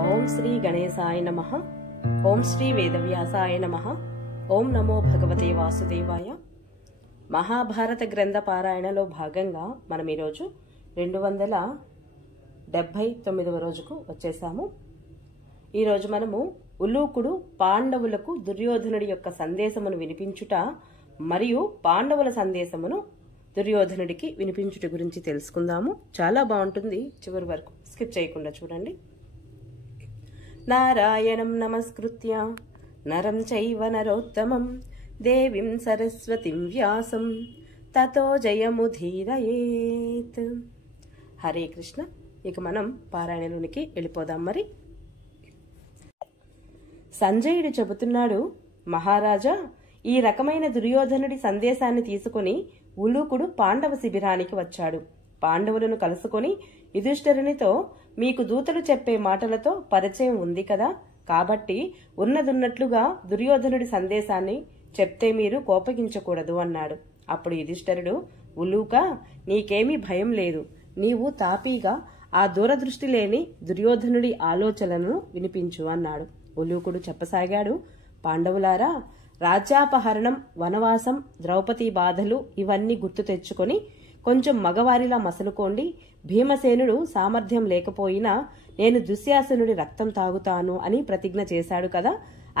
ఓం శ్రీ గణేశాయ నమః. ఓం శ్రీ వేదవ్యాసాయ నమః. ఓం నమో భగవతే వాసుదేవాయ. మహాభారత గ్రంథ పారాయణలో భాగంగా మనం ఈరోజు 279వ రోజుకు వచ్చేసాము. ఈరోజు మనము ఉలూకుడు పాండవులకు దుర్యోధనుడి యొక్క సందేశమును వినిపించుట మరియు పాండవుల సందేశమును దుర్యోధనుడికి వినిపించుట గురించి తెలుసుకుందాము. చాలా బాగుంటుంది, చివరి వరకు స్కిప్ చేయకుండా చూడండి. నారాయణం నమస్కృత్య నరం చైవ నరోత్తమం దేవీం సరస్వతిం వ్యాసం తతో జయముధీరయేత్. హరే కృష్ణ. ఇక మనం పారాయణలోనికి వెళ్ళిపోదాం. మరి సంజయుడు చెబుతున్నాడు, మహారాజా, ఈ రకమైన దుర్యోధనుడి సందేశాన్ని తీసుకుని ఉలూకుడు పాండవ శిబిరానికి వచ్చాడు. పాండవులను కలుసుకొని యుధిష్ఠిరునితో, మీకు దూతలు చెప్పే మాటలతో పరిచయం ఉంది కదా, కాబట్టి ఉన్నదున్నట్లుగా దుర్యోధనుడి సందేశాన్ని చెప్తే మీరు కోపగించకూడదు అన్నాడు. అప్పుడు యుధిష్ఠిరుడు, ఉలూకా, నీకేమీ భయం లేదు, నీవు తాపీగా ఆ దూరదృష్టి లేని దుర్యోధనుడి ఆలోచనలను వినిపించు అన్నాడు. ఉలూకుడు చెప్పసాగాడు, పాండవులారా, రాజ్యాపహరణం, వనవాసం, ద్రౌపది బాధలు ఇవన్నీ గుర్తు తెచ్చుకొని కొంచెం మగవారిలా మసలుకోండి. భీమసేనుడు సామర్థ్యం లేకపోయినా నేను దుశ్శాసనుడి రక్తం తాగుతాను అని ప్రతిజ్ఞ చేశాడు కదా,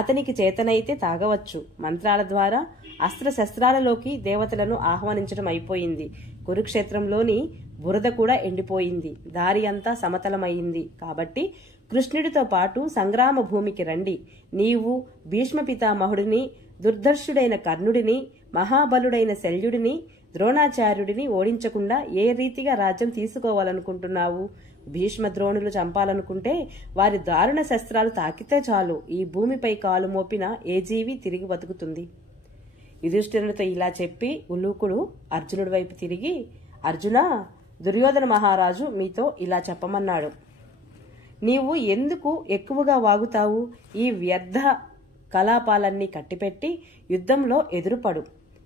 అతనికి చేతనైతే తాగవచ్చు. మంత్రాల ద్వారా అస్త్రశస్త్రాలలోకి దేవతలను ఆహ్వానించడం అయిపోయింది. కురుక్షేత్రంలోని బురద కూడా ఎండిపోయింది. దారి అంతా సమతలమైంది. కాబట్టి కృష్ణుడితో పాటు సంగ్రామ భూమికి రండి. నీవు భీష్మ పితామహుడిని, దుర్ధర్షుడైన కర్ణుడిని, మహాబలుడైన శల్యుడిని, ద్రోణాచార్యుడిని ఓడించకుండా ఏ రీతిగా రాజ్యం తీసుకోవాలనుకుంటున్నావు? భీష్మ ద్రోణులు చంపాలనుకుంటే వారి దారుణ శస్త్రాలు తాకితే చాలు, ఈ భూమిపై కాలు మోపిన ఏ జీవి తిరిగి బతుకుతుంది. యుధిష్ఠిరునితో ఇలా చెప్పి ఉలూకుడు అర్జునుడి వైపు తిరిగి, అర్జునా, దుర్యోధన మహారాజు మీతో ఇలా చెప్పమన్నాడు. నీవు ఎందుకు ఎక్కువగా వాగుతావు? ఈ వ్యర్థ కలాపాలన్నీ కట్టిపెట్టి యుద్ధంలో ఎదురుపడు.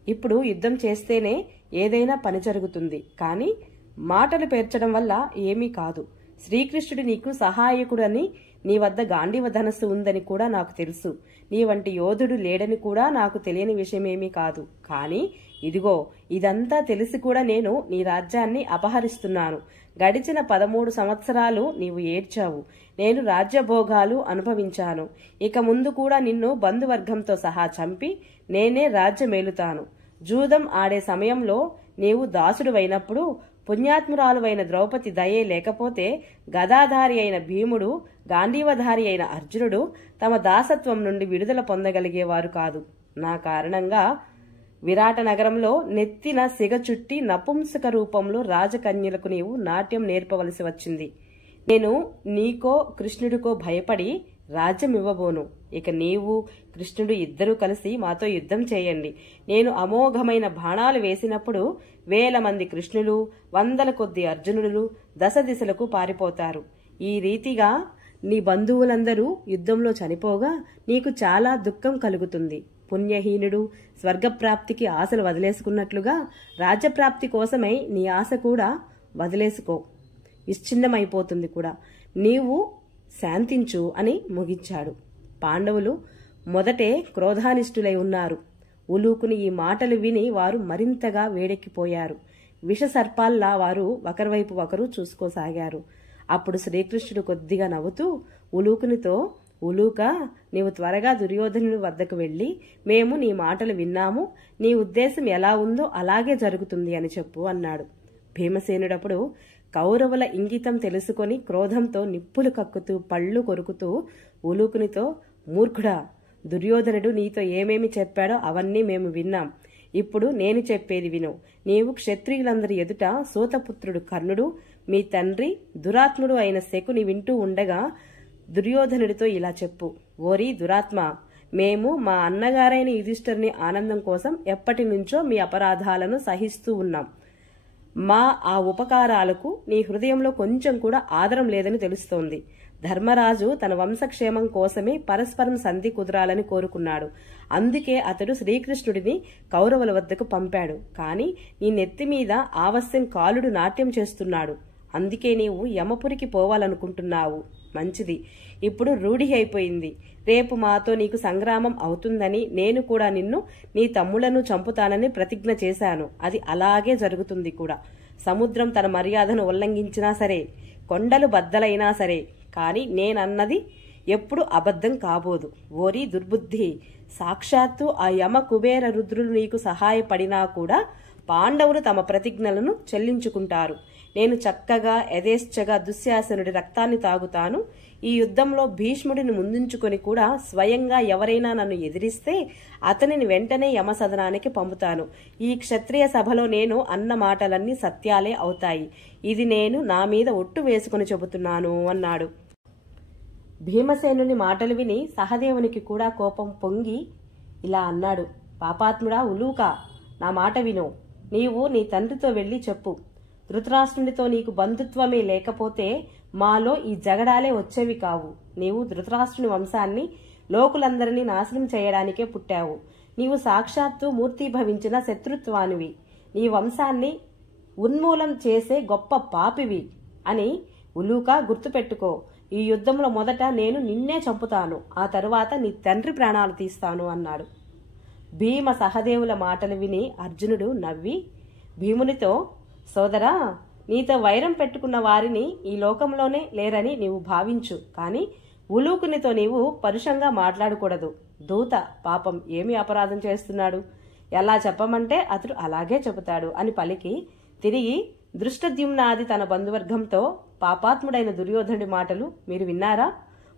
ఇప్పుడు యుద్ధం చేస్తేనే ఏదైనా పని జరుగుతుంది, కానీ మాటలు పేర్చడం వల్ల ఏమీ కాదు. శ్రీకృష్ణుడు నీకు సహాయకుడని, నీ వద్ద గాంధీవ ధనస్సు ఉందని కూడా నాకు తెలుసు. నీ వంటి యోధుడు లేడని కూడా నాకు తెలియని విషయమేమీ కాదు. కానీ ఇదిగో, ఇదంతా తెలిసి కూడా నేను నీ రాజ్యాన్ని అపహరిస్తున్నాను. గడిచిన 13 సంవత్సరాలు నీవు ఏడ్చావు, నేను రాజ్యభోగాలు అనుభవించాను. ఇక ముందు కూడా నిన్ను బంధువర్గంతో సహా చంపి నేనే రాజ్యమేలుతాను. జూదం ఆడే సమయంలో నీవు దాసుడువైనప్పుడు పుణ్యాత్మురాలువైన ద్రౌపది దయే లేకపోతే గదాధారి అయిన భీముడు, గాంధీవధారి అయిన అర్జునుడు తమ దాసత్వం నుండి విడుదల పొందగలిగేవారు కాదు. నా కారణంగా విరాట నగరంలో నెత్తిన సిగ చుట్టి నపుంసక రూపంలో రాజకన్యలకు నీవు నాట్యం నేర్పవలసి వచ్చింది. నేను నీకో కృష్ణుడికో భయపడి రాజ్యం ఇవ్వబోను. ఇక నీవు కృష్ణుడు ఇద్దరూ కలిసి మాతో యుద్ధం చేయండి. నేను అమోఘమైన బాణాలు వేసినప్పుడు 1000 మంది కృష్ణులు, 100 కొద్ది అర్జునులు దశ దిశలకు పారిపోతారు. ఈ రీతిగా నీ బంధువులందరూ యుద్ధంలో చనిపోగా నీకు చాలా దుఃఖం కలుగుతుంది. పుణ్యహీనుడు స్వర్గప్రాప్తికి ఆశలు వదిలేసుకున్నట్లుగా రాజ్యప్రాప్తి కోసమై నీ ఆశ కూడా వదిలేసుకో, విచ్ఛిన్నమైపోతుంది కూడా. నీవు శాంతించు అని ముగించాడు. పాండవులు మొదటే క్రోధానిష్ఠులై ఉన్నారు. ఉలూకుని ఈ మాటలు విని వారు మరింతగా వేడెక్కిపోయారు. విషసర్పాల్లా వారు ఒకరివైపు ఒకరు చూసుకోసాగారు. అప్పుడు శ్రీకృష్ణుడు కొద్దిగా నవ్వుతూ ఉలూకునితో, ఉలూకా, నీవు త్వరగా దుర్యోధనుని వద్దకు వెళ్లి, మేము నీ మాటలు విన్నాము, నీ ఉద్దేశం ఎలా ఉందో అలాగే జరుగుతుంది అని చెప్పు అన్నాడు. భీమసేనుడప్పుడు కౌరవుల ఇంగితం తెలుసుకొని క్రోధంతో నిప్పులు కక్కుతూ పళ్ళు కొరుకుతూ ఉలూకునితో, మూర్ఖుడా, దుర్యోధనుడు నీతో ఏమేమి చెప్పాడో అవన్నీ మేము విన్నాం. ఇప్పుడు నేను చెప్పేది విను. నీవు క్షత్రియులందరి ఎదుట సూతపుత్రుడు కర్ణుడు, మీ తండ్రి దురాత్ముడు అయిన శకుని వింటూ ఉండగా దుర్యోధనుడితో ఇలా చెప్పు. ఓరి దురాత్మ, మేము మా అన్నగారైన యుధిష్ఠిరుని ఆనందం కోసం ఎప్పటి నుంచో మీ అపరాధాలను సహిస్తూ ఉన్నాం. మా ఆ ఉపకారాలకు నీ హృదయంలో కొంచెం కూడా ఆదరం లేదని తెలుస్తోంది. ధర్మరాజు తన వంశక్షేమం కోసమే పరస్పరం సంధి కుదరాలని కోరుకున్నాడు. అందుకే అతడు శ్రీకృష్ణుడిని కౌరవుల వద్దకు పంపాడు. కాని నీ నెత్తి మీద ఆవశ్యం కాలుడు నాట్యం చేస్తున్నాడు. అందుకే నీవు యమపురికి పోవాలనుకుంటున్నావు మంచిది. ఇప్పుడు రూఢి అయిపోయింది. రేపు మాతో నీకు సంగ్రామం అవుతుందని నేను కూడా నిన్ను నీ తమ్ముళ్లను చంపుతానని ప్రతిజ్ఞ చేశాను. అది అలాగే జరుగుతుంది కూడా. సముద్రం తన మర్యాదను ఉల్లంఘించినా సరే, కొండలు బద్దలైనా సరే, కాని నేనన్నది ఎప్పుడు అబద్ధం కాబోదు. ఓరి దుర్బుద్ధి! సాక్షాత్తు ఆ యమ కుబేర రుద్రులు నీకు సహాయపడినా కూడా పాండవులు తమ ప్రతిజ్ఞలను చెల్లించుకుంటారు. నేను చక్కగా యథేచ్ఛగా దుశ్శాసనుడి రక్తాన్ని తాగుతాను. ఈ యుద్ధంలో భీష్ముడిని ముందుంచుకొని కూడా స్వయంగా ఎవరైనా నన్ను ఎదిరిస్తే అతనిని వెంటనే యమసదనానికి పంపుతాను. ఈ క్షత్రియ సభలో నేను అన్న మాటలన్నీ సత్యాలే అవుతాయి. ఇది నేను నా మీద ఒట్టు వేసుకుని చెబుతున్నాను అన్నాడు. భీమసేనుని మాటలు విని సహదేవునికి కూడా కోపం పొంగి ఇలా అన్నాడు. పాపాత్ముడా ఉలూకా, నా మాట విను. నీవు నీ తండ్రితో వెళ్లి చెప్పు. ధృతరాష్ట్రునితో నీకు బంధుత్వమే లేకపోతే మాలో ఈ జగడాలే వచ్చేవి కావు. నీవు ధృతరాష్ట్రుని వంశాన్ని, లోకులందరినీ నాశనం చేయడానికే పుట్టావు. నీవు సాక్షాత్తు మూర్తీభవించిన శత్రుత్వానివి. నీ వంశాన్ని ఉన్మూలం చేసే గొప్ప పాపివి అని ఉలూకా గుర్తుపెట్టుకో. ఈ యుద్ధంలో మొదట నేను నిన్నే చంపుతాను, ఆ తరువాత నీ తండ్రి ప్రాణాలు తీస్తాను అన్నాడు. భీమ సహదేవుల మాటలు విని అర్జునుడు నవ్వి భీమునితో, సోదరా, నీతో వైరం పెట్టుకున్న వారిని ఈ లోకంలోనే లేరని నీవు భావించు. కాని ఉలూకునితో నీవు పరుషంగా మాట్లాడకూడదు. దూత పాపం ఏమి అపరాధం చేస్తున్నాడు? ఎలా చెప్పమంటే అతడు అలాగే చెబుతాడు అని పలికి తిరిగి దృష్టద్యుమ్నాది తన బంధువర్గంతో, పాపాత్ముడైన దుర్యోధనుడి మాటలు మీరు విన్నారా?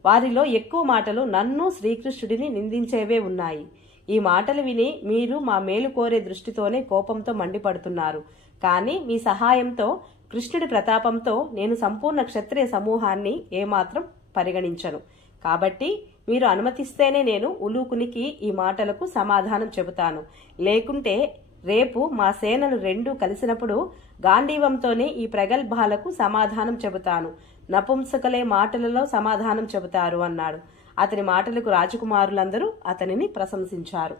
వారిలో ఎక్కువ మాటలు నన్ను శ్రీకృష్ణుడిని నిందించేవే ఉన్నాయి. ఈ మాటలు విని మీరు మా మేలు కోరే దృష్టితోనే కోపంతో మండిపడుతున్నారు. కానీ మీ సహాయంతో, కృష్ణుడి ప్రతాపంతో నేను సంపూర్ణ క్షత్రియ సమూహాన్ని ఏమాత్రం పరిగణించను. కాబట్టి మీరు అనుమతిస్తేనే నేను ఉలూకునికి ఈ మాటలకు సమాధానం చెబుతాను. లేకుంటే రేపు మా సేనలు రెండూ కలిసినప్పుడు గాంధీవంతోనే ఈ ప్రగల్భాలకు సమాధానం చెబుతాను. నపుంసకులే మాటలలో సమాధానం చెబుతారు అన్నాడు. అతని మాటలకు రాజకుమారులందరూ అతనిని ప్రశంసించారు.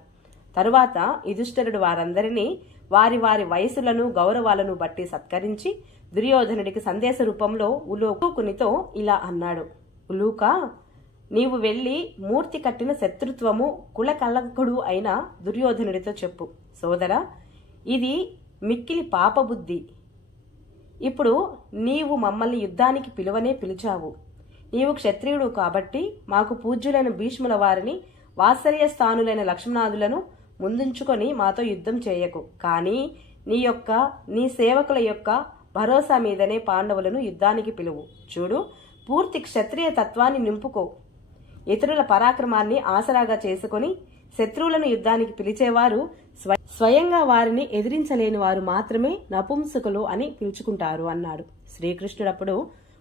తరువాత యుధిష్ఠిరుడు వారందరినీ వారి వారి వయసులను గౌరవాలను బట్టి సత్కరించి దుర్యోధనుడికి సందేశ రూపంలో ఉలూకునితో ఇలా అన్నాడు. ఉలూకా, నీవు వెళ్లి మూర్తి కట్టిన శత్రుత్వము కులకలంకుడు అయిన దుర్యోధనుడితో చెప్పు. సోదరా, ఇది మిక్కిలి పాపబుద్ధి. ఇప్పుడు నీవు మమ్మల్ని యుద్ధానికి పిలువనే పిలిచావు. నీవు క్షత్రియుడు కాబట్టి మాకు పూజ్యులైన భీష్ముల వారిని, వాత్సల్య స్థానులైన లక్ష్మణాదులను ముందుంచుకొని మాతో యుద్ధం చేయకు. కానీ నీ సేవకుల యొక్క భరోసా మీదనే పాండవులను యుద్ధానికి పిలువు. చూడు, పూర్తి క్షత్రియ తత్వాన్ని నింపుకో. ఇతరుల పరాక్రమాన్ని ఆసరాగా చేసుకుని శత్రువులను యుద్ధానికి పిలిచేవారు స్వయంగా వారిని ఎదిరించలేని వారు మాత్రమే నపుంసకులు అని పిలుచుకుంటారు అన్నాడు. శ్రీకృష్ణుడప్పుడు,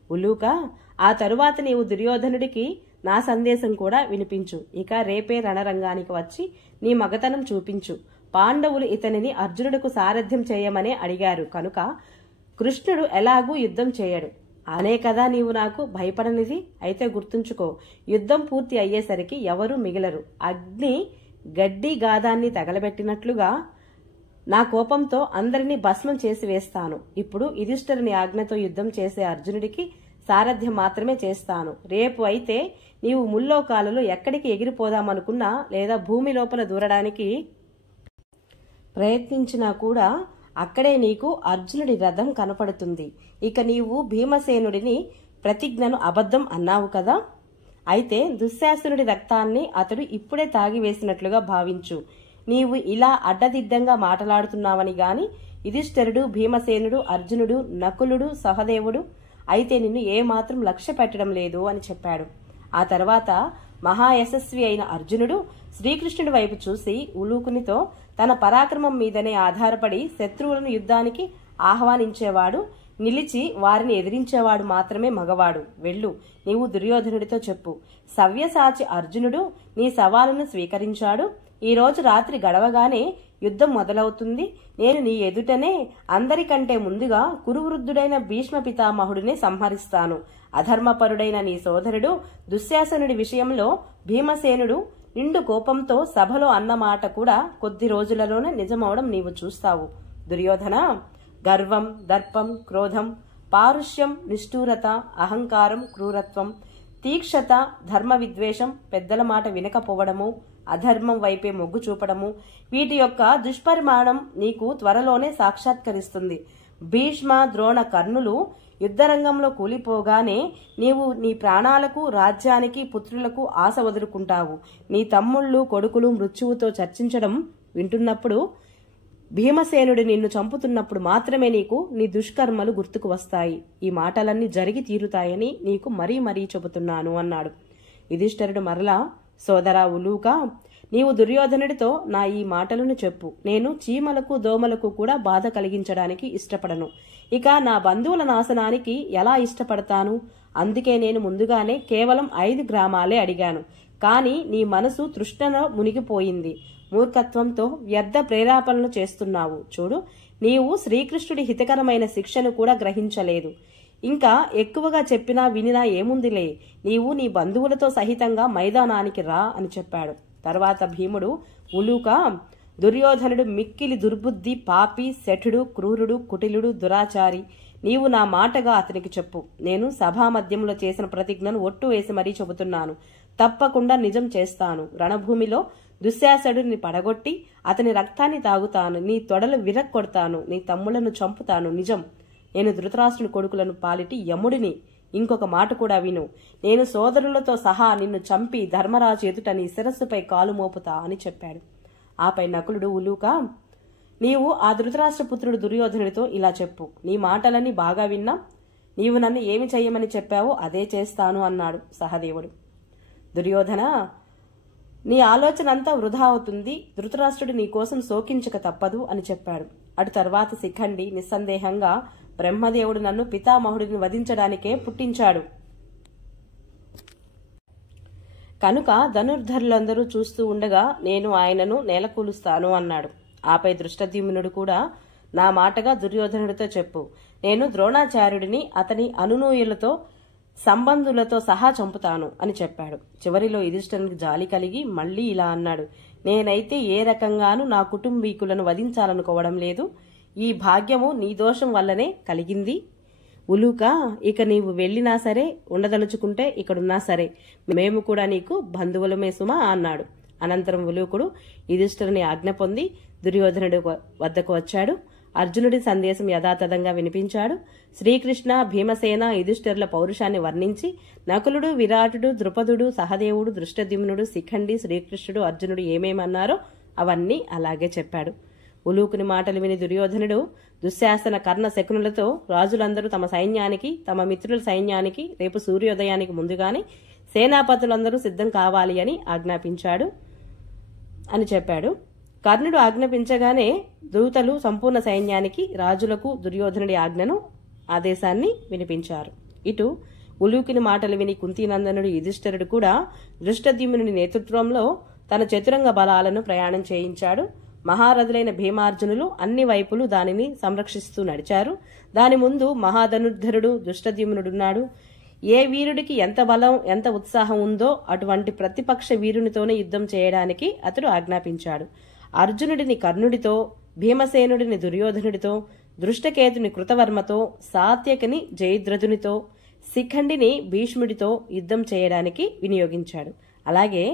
ఉలూకా, ఆ తరువాత నీవు దుర్యోధనుడికి నా సందేశం కూడా వినిపించు. ఇక రేపే రణరంగానికి వచ్చి నీ మగతనం చూపించు. పాండవులు ఇతనిని అర్జునుడికి సారథ్యం చేయమనే అడిగారు కనుక కృష్ణుడు ఎలాగూ యుద్ధం చేయడు అనే కదా నీవు నాకు భయపడనిది. అయితే గుర్తుంచుకో, యుద్ధం పూర్తి అయ్యేసరికి ఎవరూ మిగిలరు. అగ్ని గడ్డి గాదాన్ని తగలబెట్టినట్లుగా నా కోపంతో అందరినీ భస్మం చేసి వేస్తాను. ఇప్పుడు యుధిష్ఠిరుని ఆజ్ఞతో యుద్ధం చేసే అర్జునుడికి సారథ్యం మాత్రమే చేస్తాను. రేపు అయితే నీవు ముల్లోకాలలో ఎక్కడికి ఎగిరిపోదామనుకున్నా లేదా భూమి లోపల దూరడానికి ప్రయత్నించినా కూడా అక్కడే నీకు అర్జునుడి రథం కనపడుతుంది. ఇక నీవు భీమసేనుడిని ప్రతిజ్ఞను అబద్ధం అన్నావు కదా. అయితే దుశ్శాసనుడి రక్తాన్ని అతడు ఇప్పుడే తాగివేసినట్లుగా భావించు. నీవు ఇలా అడ్డదిడ్డంగా మాట్లాడుతున్నావని గాని యుధిష్ఠిరుడు, భీమసేనుడు, అర్జునుడు, నకులుడు, సహదేవుడు అయితే నిన్ను ఏమాత్రం లక్ష్య పెట్టడం లేదు అని చెప్పాడు. ఆ తర్వాత మహాయశస్వి అయిన అర్జునుడు శ్రీకృష్ణుడి వైపు చూసి ఉలూకునితో, తన పరాక్రమం మీదనే ఆధారపడి శత్రువులను యుద్ధానికి ఆహ్వానించేవాడు, నిలిచి వారిని ఎదిరించేవాడు మాత్రమే మగవాడు. వెళ్ళు, నీవు దుర్యోధనుడితో చెప్పు. సవ్యసాచి అర్జునుడు నీ సవాలును స్వీకరించాడు. ఈ రోజు రాత్రి గడవగానే యుద్ధం మొదలవుతుంది. నేను నీ ఎదుటనే అందరికంటే ముందుగా కురువృద్ధుడైన భీష్మ పితామహుడిని సంహరిస్తాను. అధర్మపరుడైన నీ సోదరుడు దుశ్శాసనుడి విషయంలో భీమసేనుడు నిండు కోపంతో సభలో అన్నమాట కూడా కొద్ది రోజులలోనే నిజమవడం నీవు చూస్తావు. దుర్యోధన, గర్వం, దర్పం, క్రోధం, పారుష్యం, నిష్ఠూరత, అహంకారం, క్రూరత్వం, తీక్షత, ధర్మ విద్వేషం, పెద్దల మాట వినకపోవడము, అధర్మం వైపే మొగ్గు చూపడము, వీటి యొక్క దుష్పరిమాణం నీకు త్వరలోనే సాక్షాత్కరిస్తుంది. భీష్మ, ద్రోణ, కర్ణులు యుద్ధరంగంలో కూలిపోగానే నీవు నీ ప్రాణాలకు, రాజ్యానికి, పుత్రులకు ఆశ వదులుకుంటావు. నీ తమ్ముళ్ళు, కొడుకులు మృత్యువుతో చర్చించడం వింటున్నప్పుడు, భీమసేనుడు నిన్ను చంపుతున్నప్పుడు మాత్రమే నీకు నీ దుష్కర్మలు గుర్తుకు వస్తాయి. ఈ మాటలన్నీ జరిగి తీరుతాయని నీకు మరీ మరీ చెబుతున్నాను అన్నాడు. యుధిష్ఠిరుడు మరలా, సోదరా ఉలూకా, నీవు దుర్యోధనుడితో నా ఈ మాటలను చెప్పు. నేను చీమలకు, దోమలకు కూడా బాధ కలిగించడానికి ఇష్టపడను. ఇక నా బంధువుల నాశనానికి ఎలా ఇష్టపడతాను? అందుకే నేను ముందుగానే కేవలం 5 గ్రామాలే అడిగాను. కాని నీ మనసు తృష్ణలో మునిగిపోయింది. మూర్ఖత్వంతో వ్యర్థ ప్రేరేపణలు చేస్తున్నావు. చూడు, నీవు శ్రీకృష్ణుడి హితకరమైన శిక్షను కూడా గ్రహించలేదు. ఇంకా ఎక్కువగా చెప్పినా వినినా ఏముందిలే, నీవు నీ బంధువులతో సహితంగా మైదానానికి రా అని చెప్పాడు. తర్వాత భీముడు, ఉలూకా, దుర్యోధనుడు మిక్కిలి దుర్బుద్ధి, పాపి, శఠుడు, క్రూరుడు, కుటిలుడు, దురాచారి. నీవు నా మాటగా అతనికి చెప్పు. నేను సభామధ్యంలో చేసిన ప్రతిజ్ఞను ఒట్టు వేసి మరీ చెబుతున్నాను. తప్పకుండా నిజం చేస్తాను. రణభూమిలో దుశ్శాసనుడిని పడగొట్టి అతని రక్తాన్ని తాగుతాను. నీ తొడలు విరక్కొడతాను. నీ తమ్ములను చంపుతాను. నిజం. నేను ధృతరాష్ట్రుని కొడుకులను పాలిటి యముడిని. ఇంకొక మాట కూడా విను. నేను సోదరులతో సహా నిన్ను చంపి ధర్మరాజు ఎదుట నీ శిరస్సుపై కాలు మోపుతా అని చెప్పాడు. ఆపై నకులుడు, ఉలూకా, నీవు ఆ ధృతరాష్ట్రపుత్రుడు దుర్యోధనుడితో ఇలా చెప్పు. నీ మాటలన్నీ బాగా విన్నా. నీవు నన్ను ఏమి చెయ్యమని చెప్పావో అదే చేస్తాను అన్నాడు సహదేవుడు. దుర్యోధన, నీ ఆలోచన అంతా వృధా అవుతుంది. ధృతరాష్ట్రుడు నీ కోసం శోకించక తప్పదు అని చెప్పాడు. అటు తర్వాత శిఖండి నిస్సందేహంగా బ్రహ్మదేవుడు నన్ను పితామహుడిని వధించడానికే పుట్టించాడు కనుక ధనుర్ధరులందరూ చూస్తూ ఉండగా నేను ఆయనను నేలకూలుస్తాను అన్నాడు. ఆపై దృష్టద్యుమ్నుడు కూడా నా మాటగా దుర్యోధనుడితో చెప్పు. నేను ద్రోణాచార్యుడిని అతని అనునూయులతో సంబంధులతో సహా చంపుతాను అని చెప్పాడు. చివరిలో యుధిష్ఠిరునికి జాలి కలిగి మళ్లీ ఇలా అన్నాడు. నేనైతే ఏ రకంగానూ నా కుటుంబీకులను వధించాలనుకోవడం లేదు. ఈ భాగ్యము నీ దోషం వల్లనే కలిగింది. ఉలూకా, ఇక నీవు వెళ్ళినా సరే, ఉండదలుచుకుంటే ఇక్కడున్నా సరే, మేము కూడా నీకు బంధువులమే సుమా అన్నాడు. అనంతరం ఉలూకుడు యుధిష్ఠిరుని ఆజ్ఞ పొంది దుర్యోధనుడి వద్దకు వచ్చాడు. అర్జునుడి సందేశం యథాతథంగా వినిపించాడు. శ్రీకృష్ణ, భీమసేన, యుధిష్ఠిరుల పౌరుషాన్ని వర్ణించి నకులుడు, విరాటుడు, ద్రుపదుడు, సహదేవుడు, దృష్టద్యుమ్నుడు, శిఖండి, శ్రీకృష్ణుడు, అర్జునుడు ఏమేమన్నారో అవన్నీ అలాగే చెప్పాడు. ఉలూకుని మాటలు విని దుర్యోధనుడు దుశ్శాసన, కర్ణ, శకునులతో రాజులందరూ తమ సైన్యానికి, తమ మిత్రుల సైన్యానికి రేపు సూర్యోదయానికి ముందుగానే సేనాపతులందరూ సిద్ధం కావాలి అని ఆజ్ఞాపించాడు అని చెప్పాడు. కర్ణుడు ఆజ్ఞాపించగానే దూతలు సంపూర్ణ సైన్యానికి, రాజులకు దుర్యోధనుడి ఆదేశాన్ని వినిపించారు. ఇటు ఉలూకుని మాటలు విని కుంతీనందనుడు యుధిష్ఠిరుడు కూడా దృష్టద్యుమ్నుడి నేతృత్వంలో తన చతురంగ బలాలను ప్రయాణం చేయించాడు. మహారథులైన భీమార్జునులు అన్ని వైపులు దానిని సంరక్షిస్తూ నడిచారు. దాని ముందు మహాధనుర్ధరుడు దృష్టద్యుమ్నుడున్నాడు. ఏ వీరుడికి ఎంత బలం, ఎంత ఉత్సాహం ఉందో అటువంటి ప్రతిపక్ష వీరునితోనే యుద్ధం చేయడానికి అతడు ఆజ్ఞాపించాడు. అర్జునుడిని కర్ణుడితో, భీమసేనుడిని దుర్యోధనుడితో, దృష్టకేతుని కృతవర్మతో, సాత్యకిని జయద్రథునితో, శిఖండిని భీష్ముడితో యుద్ధం చేయడానికి వినియోగించాడు. అలాగే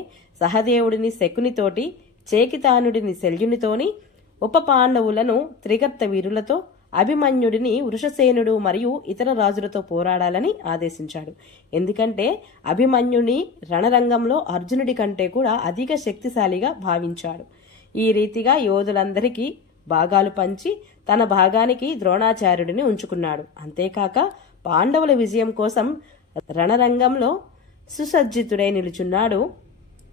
సహదేవుడిని శకునితోటి, చేకితానుడిని శల్యునితోని, ఉప పాండవులను త్రిగర్త వీరులతో, అభిమన్యుడిని వృషసేనుడు మరియు ఇతర రాజులతో పోరాడాలని ఆదేశించాడు. ఎందుకంటే అభిమన్యుని రణరంగంలో అర్జునుడి కంటే కూడా అధిక శక్తిశాలిగా భావించాడు. ఈ రీతిగా యోధులందరికీ భాగాలు పంచి తన భాగానికి ద్రోణాచార్యుడిని ఉంచుకున్నాడు. అంతేకాక పాండవుల విజయం కోసం రణరంగంలో సుసజ్జితుడై నిలుచున్నాడు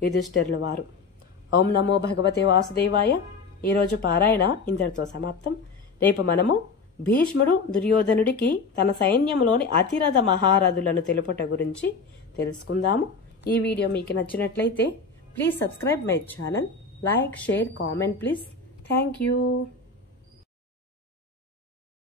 యుధిష్ఠిరుల వారు. ఓం నమో భగవతే వాసుదేవాయ. ఈరోజు పారాయణ ఇంతటితో సమాప్తం. రేపు మనము భీష్ముడు దుర్యోధనుడికి తన సైన్యంలోని అతిరథ మహారథులను తెలుపుట గురించి తెలుసుకుందాము. ఈ వీడియో మీకు నచ్చినట్లయితే please subscribe my channel, like, share, comment please. Thank you.